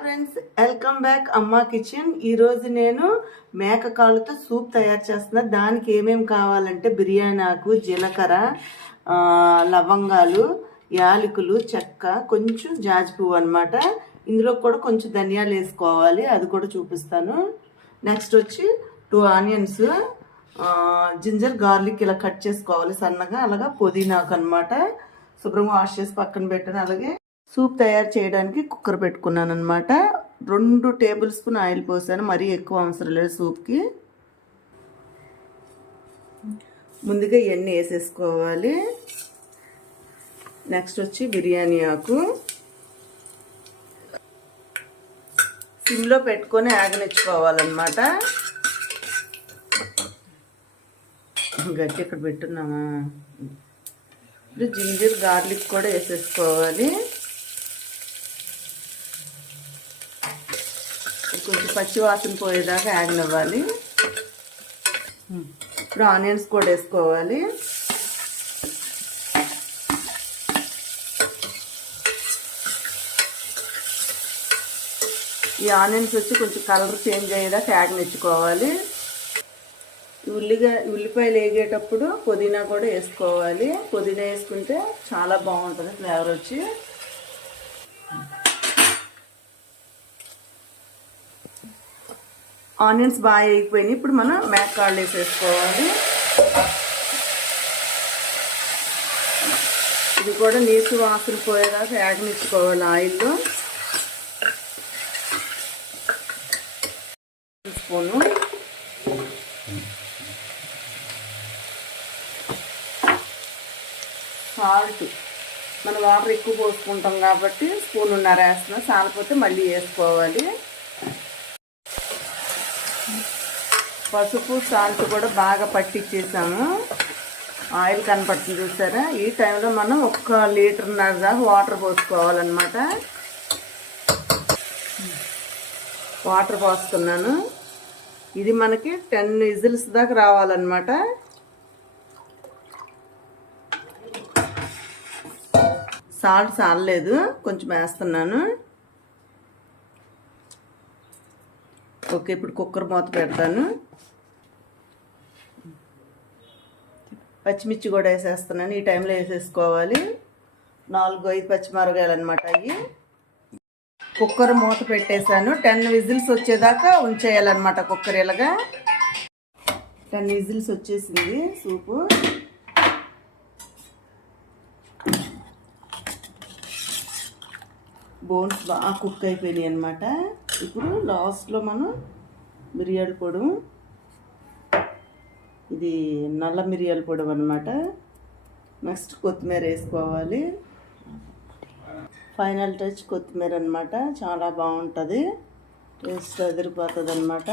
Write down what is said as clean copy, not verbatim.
Friends, welcome back అమ్మా kitchen. ఈరోజు నేను మేక కాళ్ళతో సూప్ తయారు చేస్తున్నా. దానికి ఏమేమి కావాలంటే బిర్యానీ ఆకు, జీలకర్ర, లవంగాలు, యాలకులు, చెక్క, కొంచెం జాజి పువ్వు అనమాట. ఇందులో కూడా కొంచెం ధనియాలు వేసుకోవాలి, అది కూడా చూపిస్తాను. నెక్స్ట్ వచ్చి 2 ఆనియన్స్, జింజర్, గార్లిక్ ఇలా కట్ చేసుకోవాలి సన్నగా. అలాగా పుదీనాకు అనమాట. శుభ్రంగా వాష్ చేసి పక్కన పెట్టాను. అలాగే సూప్ తయారు చేయడానికి కుక్కర్ పెట్టుకున్నాను అనమాట. 2 టేబుల్ స్పూన్ ఆయిల్ పోసాను, మరీ ఎక్కువ అవసరం లేదు సూప్కి. ముందుగా ఎన్ని వేసేసుకోవాలి. నెక్స్ట్ వచ్చి బిర్యానీ ఆకు సిమ్లో పెట్టుకొని ఆగనిచ్చుకోవాలన్నమాట. గట్టి ఇక్కడ పెట్టున్నామా. ఇప్పుడు జింజర్, గార్లిక్ కూడా వేసేసుకోవాలి. కొంచెం పచ్చి వాసన పోయేదాకా ఆగనివ్వాలి. ఇప్పుడు ఆనియన్స్ కూడా వేసుకోవాలి. ఈ ఆనియన్స్ వచ్చి కొంచెం కలర్ చేంజ్ అయ్యేదాకా ఆగనిచ్చుకోవాలి. ఉల్లిపాయలు వేగేటప్పుడు పుదీనా కూడా వేసుకోవాలి. పుదీనా వేసుకుంటే చాలా బాగుంటుంది ఫ్లేవర్ వచ్చి. ఆనియన్స్ బాగా వేగిపోయినాయి. ఇప్పుడు మనం మేకాళ్ళు వేసేసుకోవాలి. ఇది కూడా నీసు వాసన పోయేదాకా ఆగనిచ్చుకోవాలి ఆయిల్లో. స్పూను సాల్ట్, మనం వాటర్ ఎక్కువ పోసుకుంటాం కాబట్టి స్పూనున్నర వేస్తున్నా. సాలిపోతే మళ్ళీ వేసుకోవాలి. పసుపు, సాల్ట్ కూడా బాగా పట్టించేసాము. ఆయిల్ కనపడుతుంది చూసారా. ఈ టైంలో మనం 1 లీటర్న్నర దాకా వాటర్ పోసుకోవాలన్నమాట. వాటర్ పోస్తున్నాను. ఇది మనకి 10 విజిల్స్ దాకా రావాలన్నమాట. సాల్ట్ చాలలేదు, కొంచెం వేస్తున్నాను. ఓకే, ఇప్పుడు కుక్కర్ మూత పెడతాను. పచ్చిమిర్చి కూడా వేసేస్తున్నాను. ఈ టైంలో వేసేసుకోవాలి. 4-5 పచ్చిమిరపకాయలు అనమాట. అవి కుక్కర్ మూత పెట్టేశాను. 10 విజిల్స్ వచ్చేదాకా ఉంచేయాలన్నమాట కుక్కర్. ఇలాగా 10 విజిల్స్ వచ్చేసింది. సూపు బోన్స్ బాగా కుక్ అయిపోయినాయి అనమాట. ఇప్పుడు లాస్ట్లో మనం మిరియాల పొడి, ఇది నల్ల మిరియాల పొడి అనమాట. నెక్స్ట్ కొత్తిమీర వేసుకోవాలి. ఫైనల్ టచ్ కొత్తిమీర అనమాట. చాలా బాగుంటుంది, టేస్ట్ అదిరిపోతుంది అనమాట.